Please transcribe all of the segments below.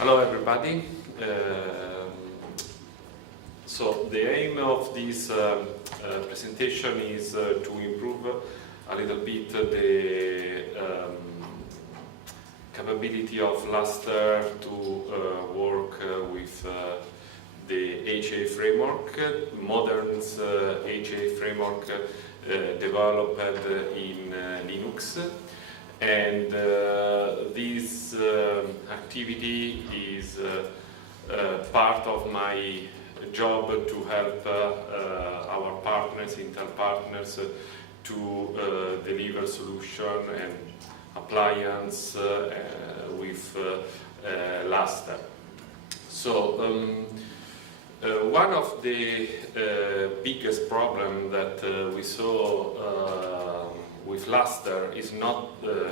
Hello everybody. So the aim of this presentation is to improve a little bit the capability of Lustre to work with the HA framework, modern HA framework developed in Linux. And this activity is part of my job to help our partners, Intel partners, to deliver solution and appliance with Lustre. So one of the biggest problems that we saw with Lustre is not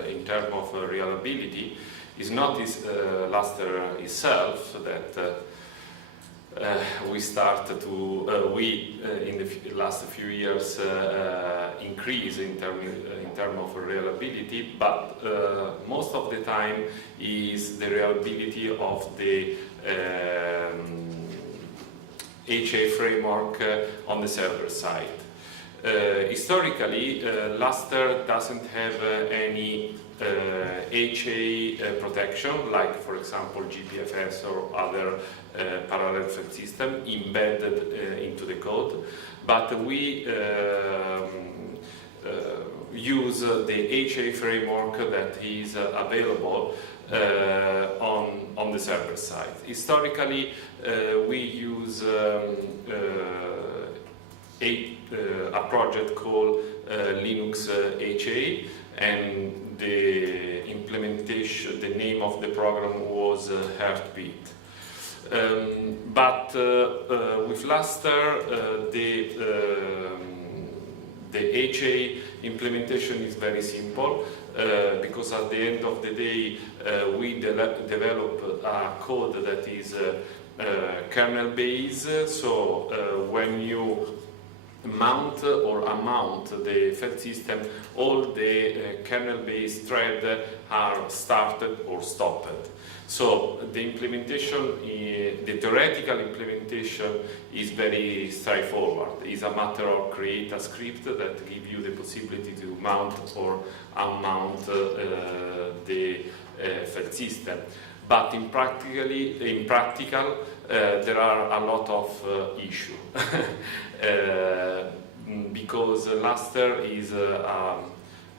in terms of reliability, is not Lustre itself that we start to in the last few years increase in terms of reliability, but most of the time is the reliability of the HA framework on the server side. Historically, Lustre doesn't have any HA protection, like for example GPFS or other parallel file system embedded into the code, but we use the HA framework that is available on the server side. Historically, we use a project called Linux HA, and the implementation, the name of the program was Heartbeat. But with Lustre, the HA implementation is very simple, because at the end of the day we develop a code that is kernel based. So when you mount or unmount the file system, all the kernel-based threads are started or stopped. So the implementation, the theoretical implementation is very straightforward. It's a matter of create a script that gives you the possibility to mount or unmount the file system. But in practical, there are a lot of issues. Because Lustre is an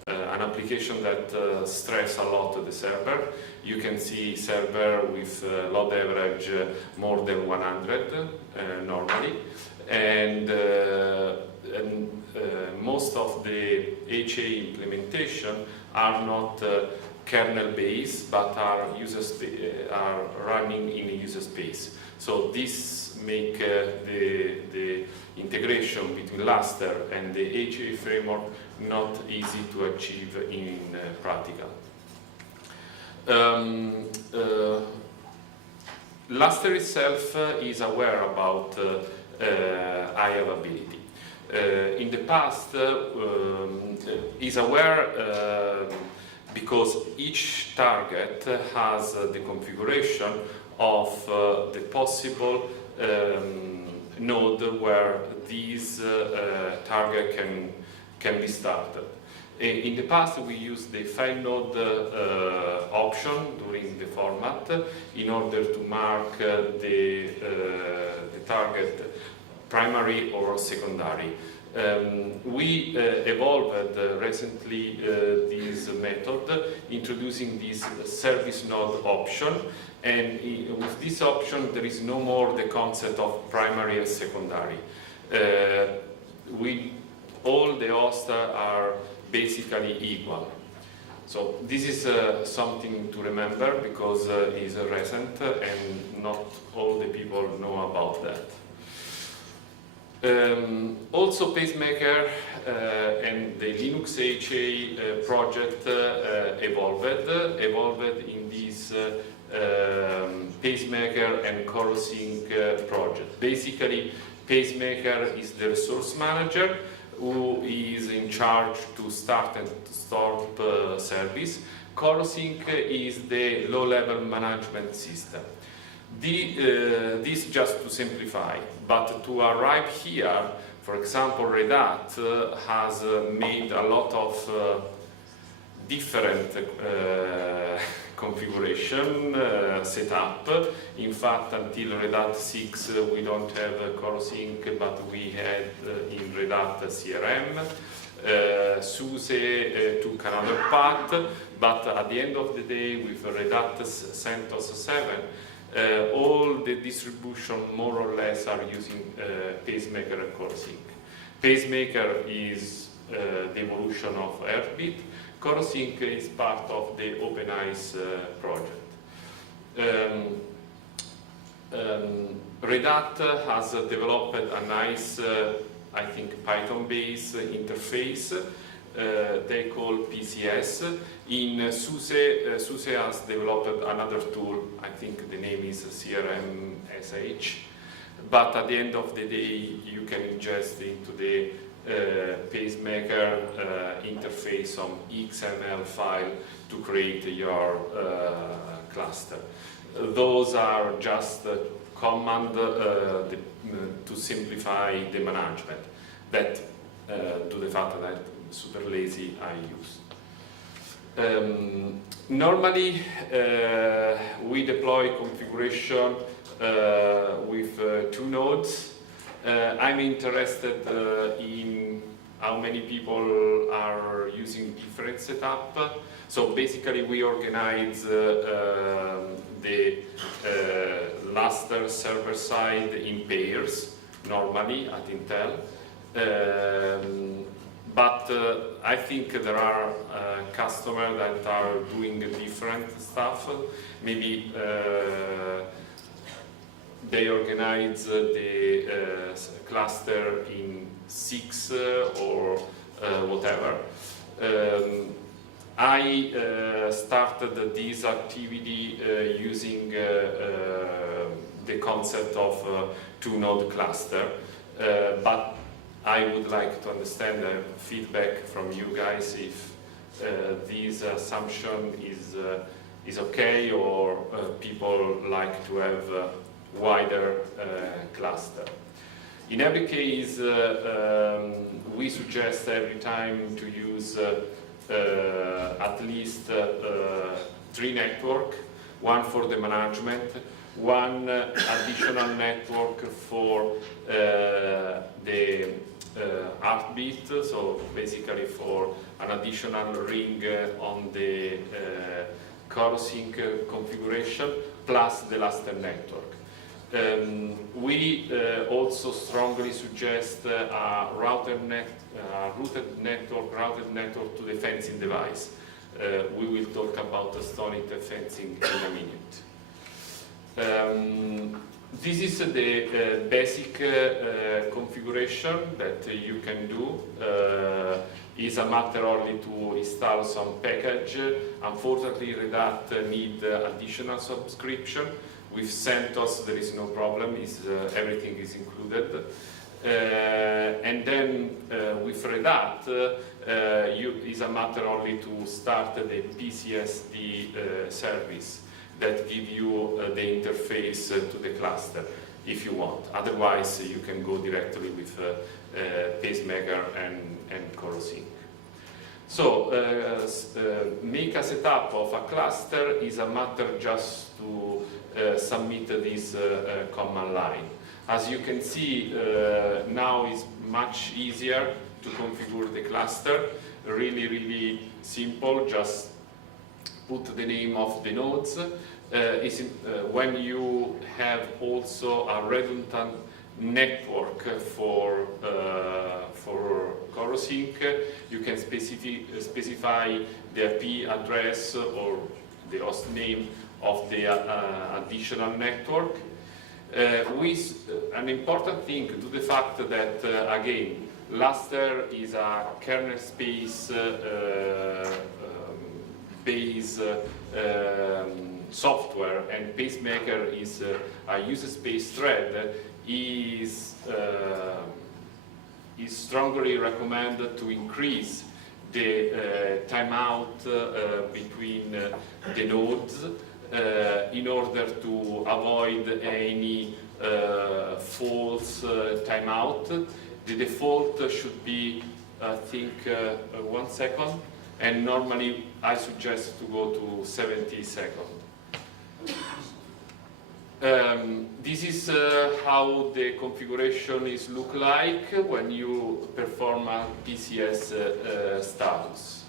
application that stresses a lot the server. You can see server with load average more than 100 normally, and most of the HA implementation are not kernel based, but are running in a user space. So this make the integration between Lustre and the HA framework not easy to achieve in practical. Lustre itself is aware about high availability. In the past, is aware because each target has the configuration of the possible node where these target can be started. In the past, we used the file node option during the format in order to mark the target primary or secondary. We evolved recently this method, introducing this service node option, and with this option there is no more the concept of primary and secondary. All the hosts are basically equal. So this is something to remember because it's recent and not all the people know about that. Also Pacemaker and the Linux HA project evolved in this Pacemaker and Corosync project. Basically, Pacemaker is the resource manager, who is in charge to start and stop service. Corosync is the low-level management system. This just to simplify, but to arrive here, for example, Red Hat has made a lot of different configuration setup. In fact, until Red Hat 6 we don't have Corosync, but we had in Red Hat CRM. SUSE took another path, but at the end of the day, with Red Hat CentOS 7, all the distribution more or less are using Pacemaker and Corosync. Pacemaker is the evolution of Heartbeat. Corosync is part of the OpenEyes project. Red Hat has developed a nice, I think, Python-based interface they call PCS. In SUSE, SUSE has developed another tool, I think the name is CRM SH, but at the end of the day you can ingest into the Pacemaker interface some XML file to create your cluster. Those are just command to simplify the management that to the fact that super lazy I use. Normally we deploy configuration with 2 nodes. I'm interested in how many people are using different setup. So basically we organize the Lustre server side in pairs, normally at Intel. But I think there are customers that are doing different stuff. Maybe they organize the cluster in 6 or whatever. I started this activity using the concept of 2-node cluster, but I would like to understand feedback from you guys if this assumption is okay, or people like to have wider cluster. In every case, we suggest every time to use at least 3 networks, 1 for the management, 1 additional network for the heartbeat, so basically for an additional ring on the Corosync configuration, plus the Lustre network. We also strongly suggest a routed network to the fencing device. We will talk about the stone fencing in a minute. This is the basic configuration that you can do. It's a matter only to install some package. Unfortunately, Red Hat need additional subscription. With CentOS there is no problem, everything is included. And then with Red Hat, it's a matter only to start the PCSD service that give you the interface to the cluster if you want. Otherwise, you can go directly with Pacemaker and Corosync. So, make a setup of a cluster is a matter just to submit this command line. As you can see, now it's much easier to configure the cluster. Really, really simple. Just put the name of the nodes. When you have also a redundant network for Corosync, you can specify the IP address or the host name of the additional network. With an important thing to the fact that, again, Lustre is a kernel space based software, and Pacemaker is a user space thread, is is strongly recommended to increase the timeout between the nodes in order to avoid any false timeout. The default should be, I think, 1 second, and normally I suggest to go to 70 seconds. This is how the configuration is look like when you perform a PCS status.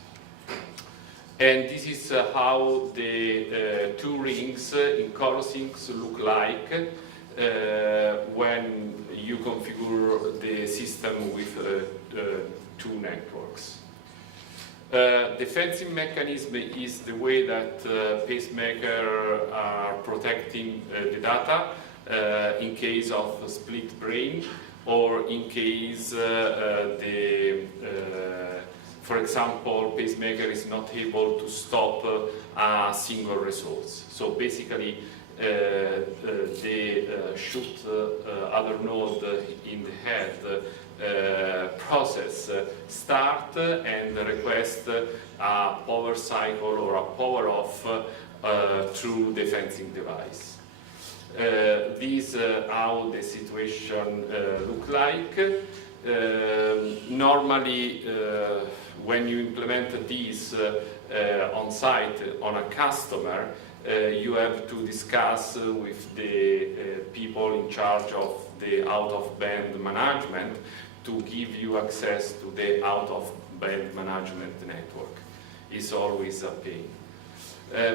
And this is how the two rings in Corosync look like when you configure the system with two networks. The fencing mechanism is the way that pacemaker are protecting the data in case of split brain, or in case for example, pacemaker is not able to stop a single resource. So basically, they shoot other node in the head process start and request a power cycle or a power off through the fencing device. This is how the situation look like. Normally, when you implement this on site on a customer, you have to discuss with the people in charge of the out-of-band management to give you access to the out-of-band management network. It's always a pain,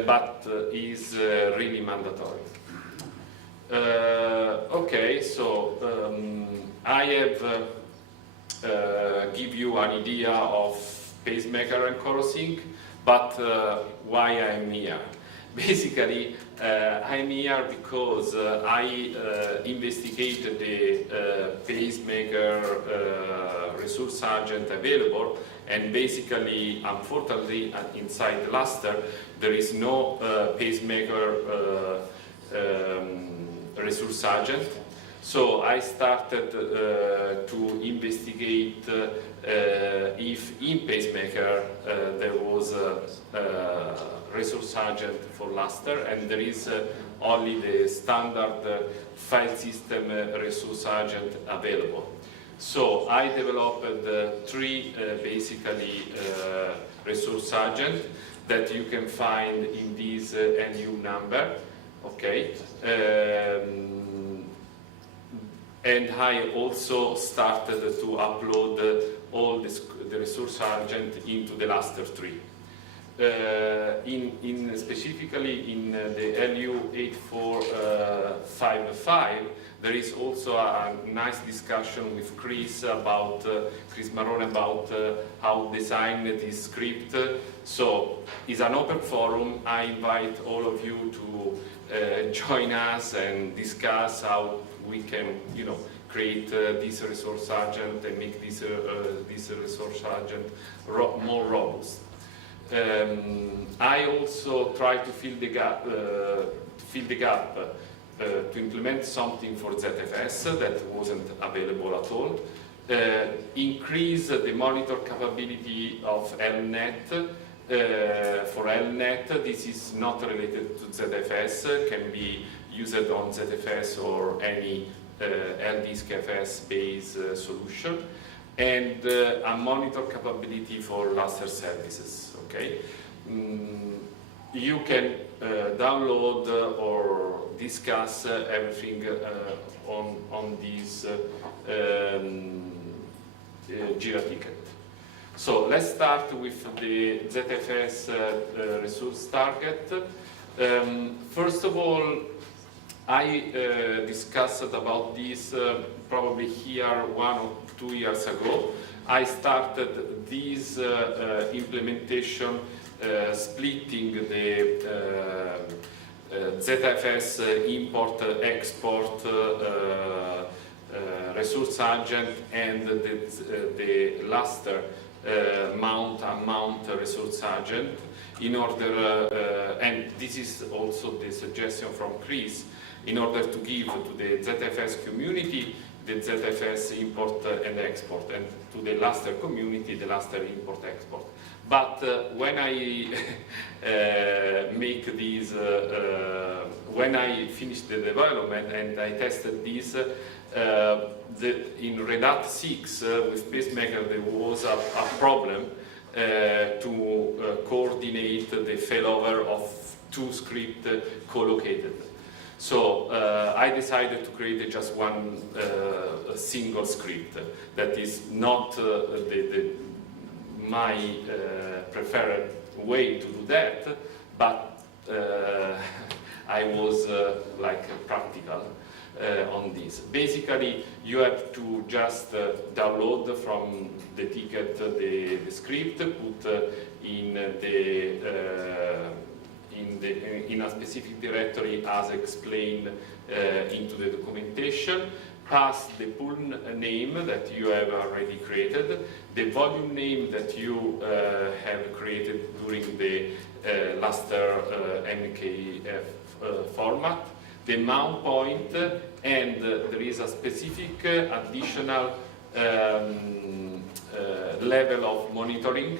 but is really mandatory. Okay, so I have give you an idea of Pacemaker and Corosync, but why I'm here? Basically, I'm here because I investigated the pacemaker resource agent available, and basically, unfortunately, inside the Lustre, there is no pacemaker resource agent. So I started to investigate if in Pacemaker there was a resource agent for Lustre, and there is only the standard file system resource agent available. So I developed three basically resource agents that you can find in this NU number. Okay. And I also started to upload all the resource agent into the Lustre tree. Specifically in the LU8455, there is also a nice discussion with Chris Marrone about how to design this script. So it's an open forum. I invite all of you to join us and discuss how we can, create this resource agent and make this resource agent more robust. I also try to fill the gap to implement something for ZFS that wasn't available at all. Increase the monitor capability of LNet. For LNet, this is not related to ZFS, can be used on ZFS or any LDiscFS based solution, and a monitor capability for Lustre services. Okay, you can download or discuss everything on this Jira ticket. So let's start with the ZFS resource target. First of all, I discussed about this probably here 1 or 2 years ago. I started this implementation splitting the ZFS import-export resource agent and the Lustre mount resource agent in order, and this is also the suggestion from Chris, in order to give to the ZFS community the ZFS import and export, and to the Lustre community, the Lustre import-export. But when I make these, when I finished the development and I tested this, in LAD16 with Pacemaker, there was a problem to coordinate the failover of two scripts co-located. So I decided to create just one single script that is not my preferred way to do that, but I was like practical on this. Basically, you have to just download from the ticket the script, put in a specific directory as explained into the documentation, pass the pool name that you have already created, the volume name that you have created during the Lustre MKF format, the mount point, and there is a specific additional level of monitoring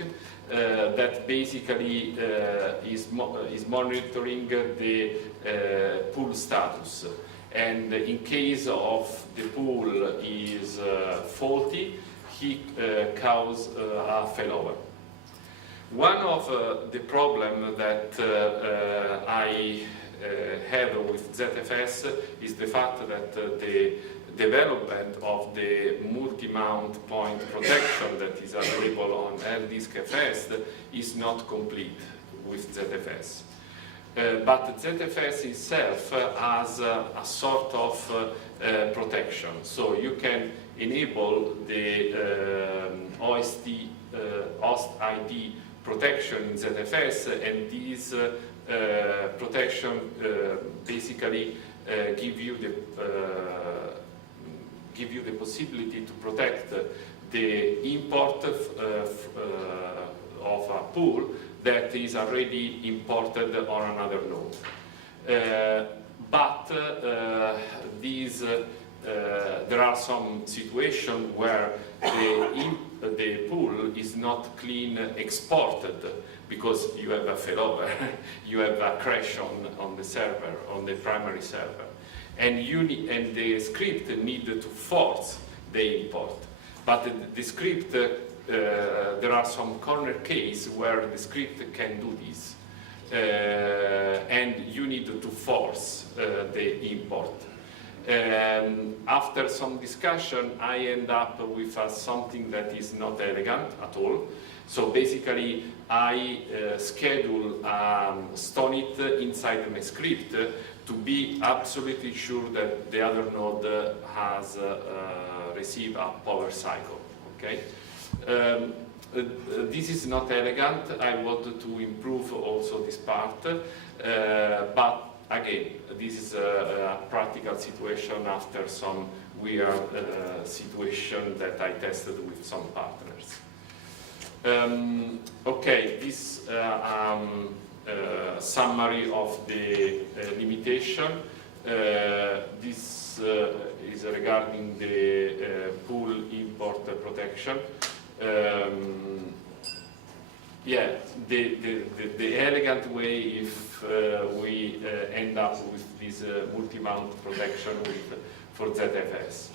that basically is monitoring the pool status. And in case of the pool is faulty, he causes a failover. One of the problems that I have with ZFS is the fact that the development of the multi-mount point protection that is available on LAD16 is not complete with ZFS. But ZFS itself has a sort of protection. So you can enable the host ID protection in ZFS, and these protection basically give you the possibility to protect the import of a pool that is already imported on another node. But there are some situations where the pool is not clean exported because you have a failover, you have a crash on the server, on the primary server. And the script needs to force the import. But the script, there are some corner cases where the script can do this. And you need to force the import. After some discussion, I end up with something that is not elegant at all. So basically, I schedule stone it inside my script to be absolutely sure that the other node has received a power cycle. Okay. This is not elegant. I want to improve also this part, but again, this is a practical situation after some weird situation that I tested with some partners. Okay, this summary of the limitation. This is regarding the pool import protection. Yeah, the elegant way if we end up with this multi-mount protection for ZFS.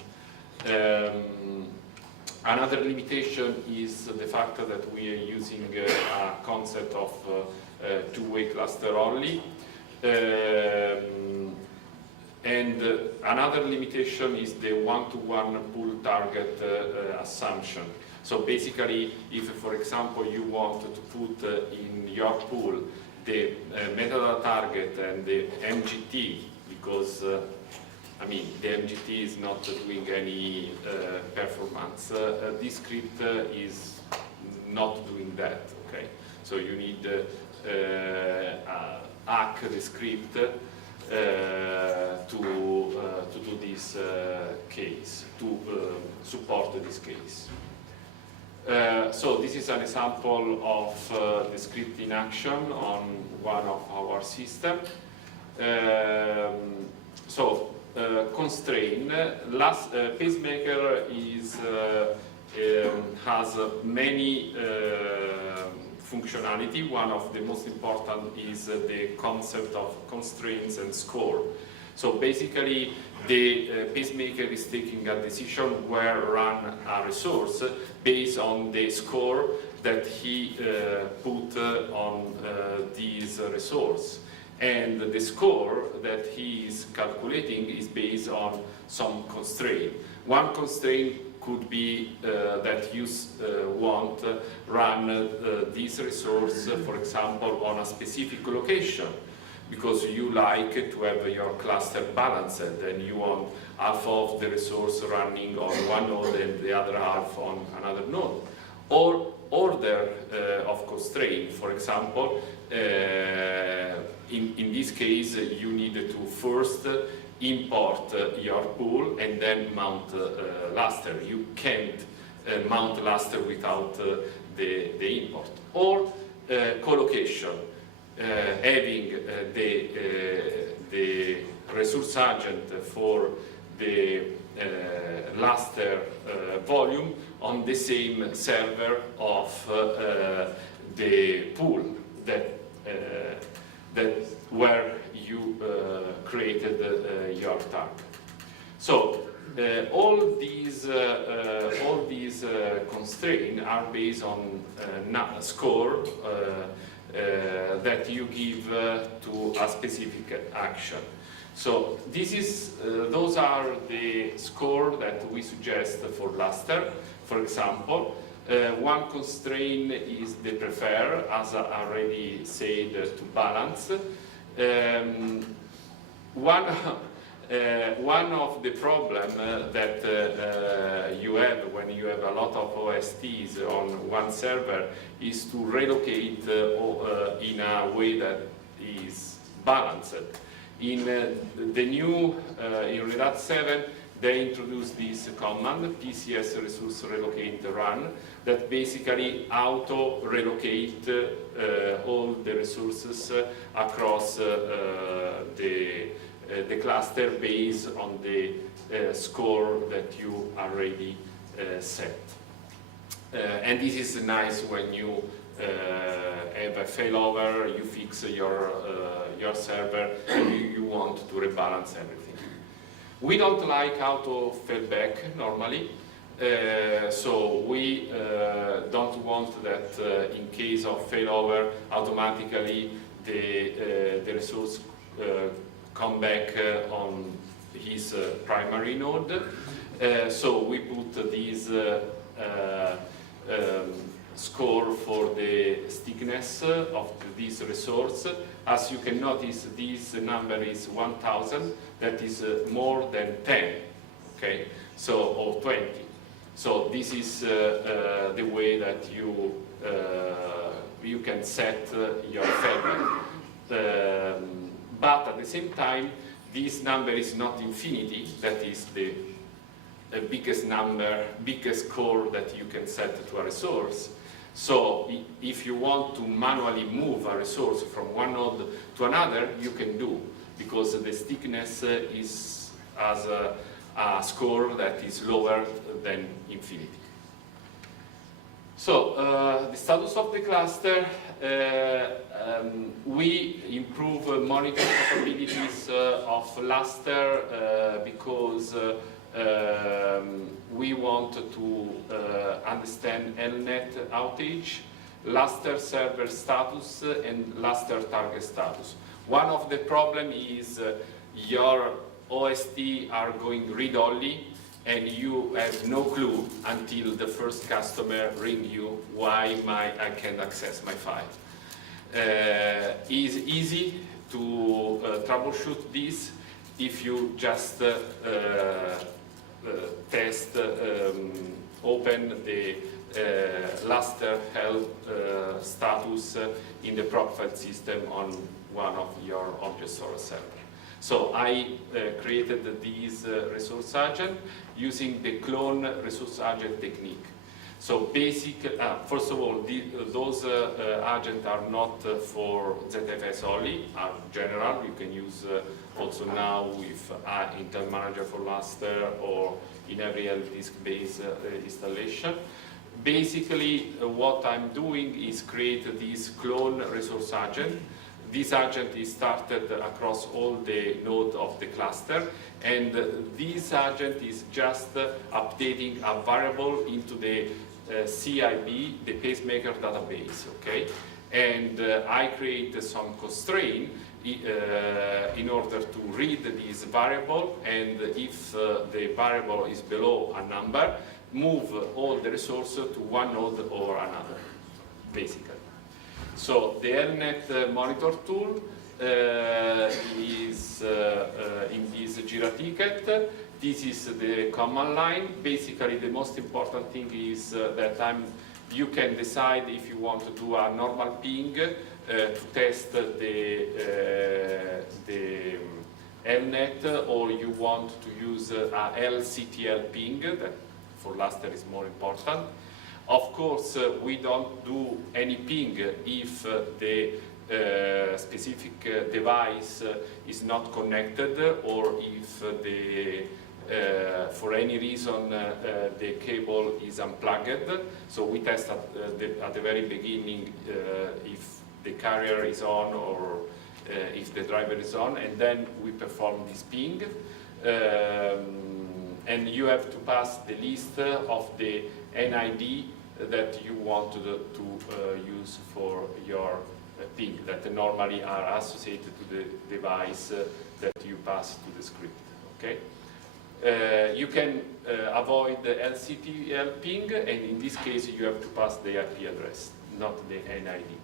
Another limitation is the fact that we are using a concept of two-way cluster only. And another limitation is the one-to-one pool target assumption. So basically, if, for example, you want to put in your pool the metadata target and the MGT, because I mean, the MGT is not doing any performance. This script is not doing that, okay? So you need to hack the script to do this case, to support this case. So this is an example of the script in action on one of our systems. So constraint. Pacemaker has many functionality. One of the most important is the concept of constraints and score. So basically, the pacemaker is taking a decision where run a resource based on the score that he put on this resource. And the score that he is calculating is based on some constraint. One constraint could be that you want run this resource, for example, on a specific location, because you like to have your cluster balanced and you want half of the resource running on one node and the other half on another node. Or order of constraint, for example, in this case you need to first import your pool and then mount Lustre. You can't mount Lustre without the import. Or co-location, having the resource agent for the Lustre volume on the same server of the pool that where you created your tag. So all these constraints are based on score that you give to a specific action. So those are the score that we suggest for Lustre. For example, one constraint is the prefer, as I already said, to balance. One of the problems that you have when you have a lot of OSTs on one server is to relocate in a way that is balanced. In the new, in LAD16, they introduced this command, PCS resource relocate run, that basically auto-relocate all the resources across the cluster based on the score that you already set. And this is nice when you have a failover, you fix your server, and you want to rebalance everything. We don't like auto failback normally, so we don't want that in case of failover automatically the resource come back on his primary node. So we put this score for the stickiness of this resource. As you can notice, this number is 1000, that is more than 10, okay? So, or 20. So this is the way that you can set your failback. But at the same time, this number is not infinity, that is the biggest number, biggest score that you can set to a resource. So if you want to manually move a resource from one node to another, you can do, because the stickiness is as a score that is lower than infinity. So the status of the cluster, we improve monitoring capabilities of Lustre because we want to understand LNet outage, Lustre server status, and Lustre target status. One of the problems is your OST are going read-only, and you have no clue until the first customer ring you why I can't access my file. It's easy to troubleshoot this if you just test, open the Lustre help status in the proc file system on one of your object storage server. So I created this resource agent using the clone resource agent technique. So first of all, those agents are not for ZFS only, are general. You can use also now with Intel Manager for Lustre or in every disk-based installation. Basically, what I'm doing is create this clone resource agent. This agent is started across all the nodes of the cluster, and this agent is just updating a variable into the CIB, the pacemaker database, okay? And I create some constraint in order to read this variable, and if the variable is below a number, move all the resources to one node or another, basically. So the LNet monitor tool is in this Jira ticket. This is the command line. Basically, the most important thing is that you can decide if you want to do a normal ping to test the LNet, or you want to use a LCTL ping, that for Lustre is more important. Of course, we don't do any ping if the specific device is not connected, or if for any reason the cable is unplugged. So we test at the very beginning if the carrier is on, or if the driver is on, and then we perform this ping. And you have to pass the list of the NID that you want to use for your ping, that normally are associated to the device that you pass to the script, okay? You can avoid the LCTL ping, and in this case you have to pass the IP address, not the NID.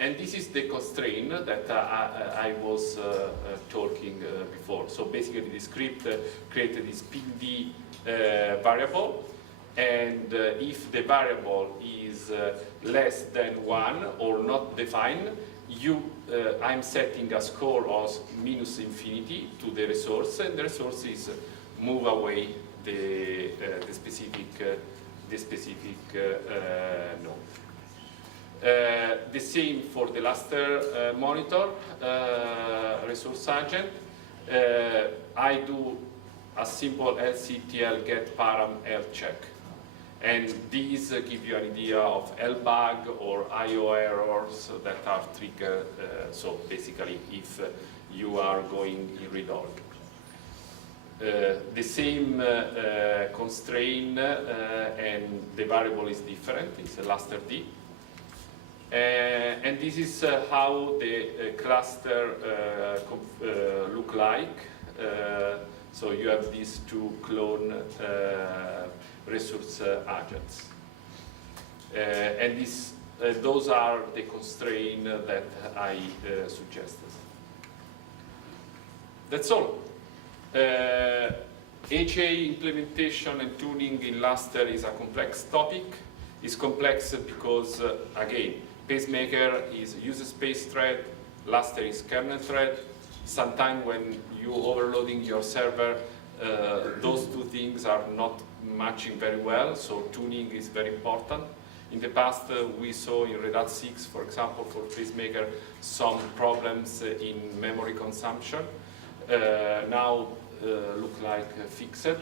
And this is the constraint that I was talking before. So basically the script created this pingd variable, and if the variable is less than 1 or not defined, I'm setting a score of -infinity to the resource, and the resource is move away the specific node. The same for the Lustre monitor resource agent. I do a simple LCTL get param L check, and these give you an idea of L bug or IO errors that are triggered. So basically, if you are going in read-only. The same constraint and the variable is different. It's a Lustre D. And this is how the cluster look like. So you have these two clone resource agents. And those are the constraints that I suggested. That's all. HA implementation and tuning in Lustre is a complex topic. It's complex because, again, Pacemaker is user space thread, Lustre is kernel thread. Sometimes when you're overloading your server, those two things are not matching very well, so tuning is very important. In the past, we saw in LAD16, for example, for Pacemaker, some problems in memory consumption. Now, look like fixed.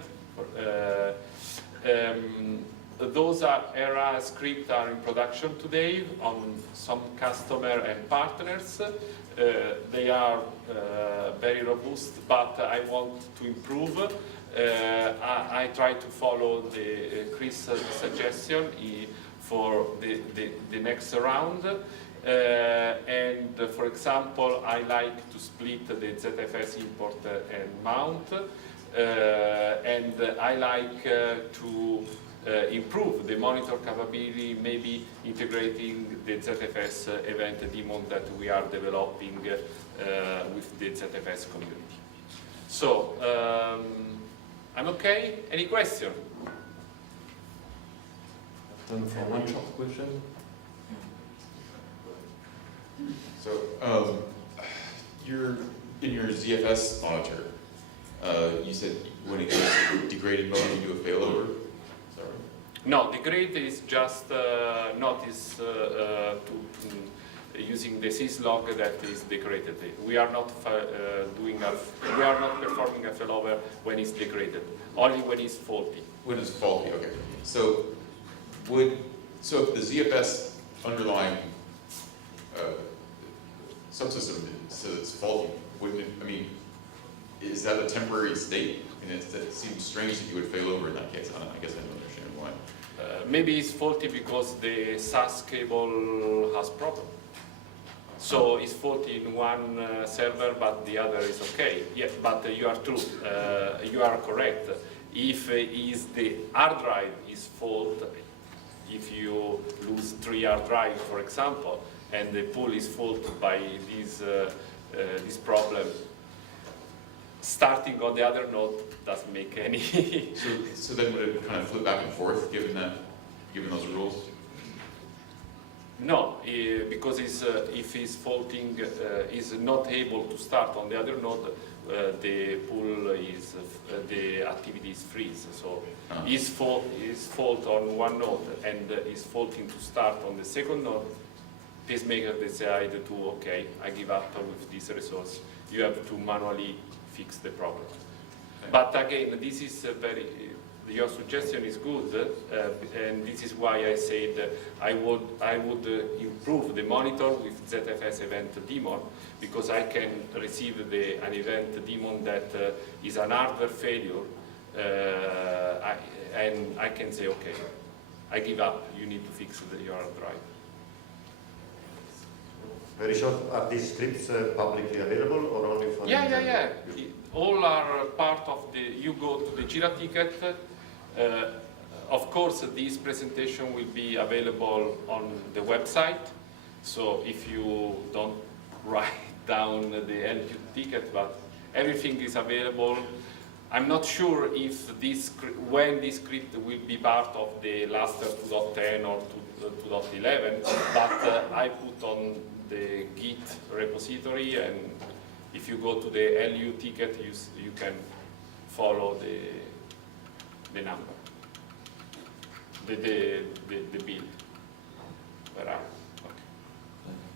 Those RA scripts are in production today on some customer and partners. They are very robust, but I want to improve. I try to follow Chris' suggestion for the next round. And for example, I like to split the ZFS import and mount. And I like to improve the monitor capability, maybe integrating the ZFS event daemon that we are developing with the ZFS community. So, I'm okay. Any question? Time for one short question. So, in your ZFS monitor, you said when it goes to degraded mode, you do a failover. Is that No, the grade is just notice using the syslog that is degraded. We are not we are not performing a failover when it's degraded, only when it's faulty. When it's faulty, okay. So if the ZFS underlying subsystem says it's faulty, wouldn't it, I mean, is that a temporary state? And it seems strange that you would fail over in that case. I guess I don't understand why. Maybe it's faulty because the SAS cable has problem. So it's faulty in one server, but the other is okay. Yes, but you are true. You are correct. If is the hard drive is fault, if you lose 3 hard drive, for example, and the pool is faulted by this problem, starting on the other node doesn't make any. So then would it kind of flip back and forth given those rules? No, because if it's faulting, is not able to start on the other node, the pool is the activity is freeze. So is fault on one node and is faulting to start on the second node. Pacemaker decide to okay, I give up with this resource. You have to manually fix the problem. Okay. But again, this is your suggestion is good, and this is why I said I would improve the monitor with ZFS event daemon, because I can receive an event daemon that is an hardware failure, and I can say, okay, I give up, you need to fix your hard drive. Very short, are these scripts publicly available or only for? Yeah. All are part of the, you go to the Jira ticket. Of course, this presentation will be available on the website. So if you don't write down the LU ticket, but everything is available. I'm not sure if when this script will be part of the Lustre 2.10 or 2.11, but I put on the Git repository, and if you go to the LU ticket, you can follow the number, the bill. Okay.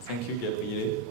Thank you, Gabriele.